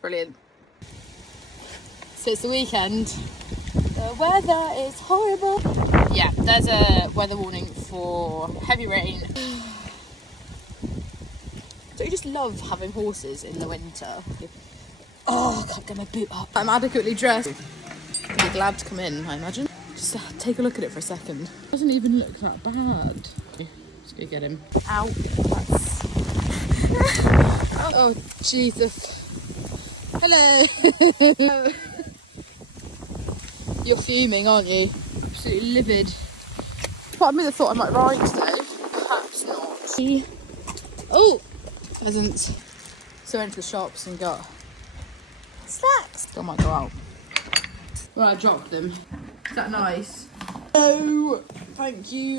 Brilliant. So it's the weekend. The weather is horrible. Yeah, there's a weather warning for heavy rain. Don't you just love having horses in the winter? Oh, I can't get my boot up. I'm adequately dressed. I'd be glad to come in, I imagine. Just take a look at it for a second. It doesn't even look that bad. Let's go get him. Ow. That's... Oh, Jesus. Hello. You're fuming, aren't you? Absolutely livid. Part of me that thought I might ride today. Perhaps not. Oh! Pheasants. So I went to the shops and got snacks. I might go out. Well, I dropped them. Is that nice? No, thank you.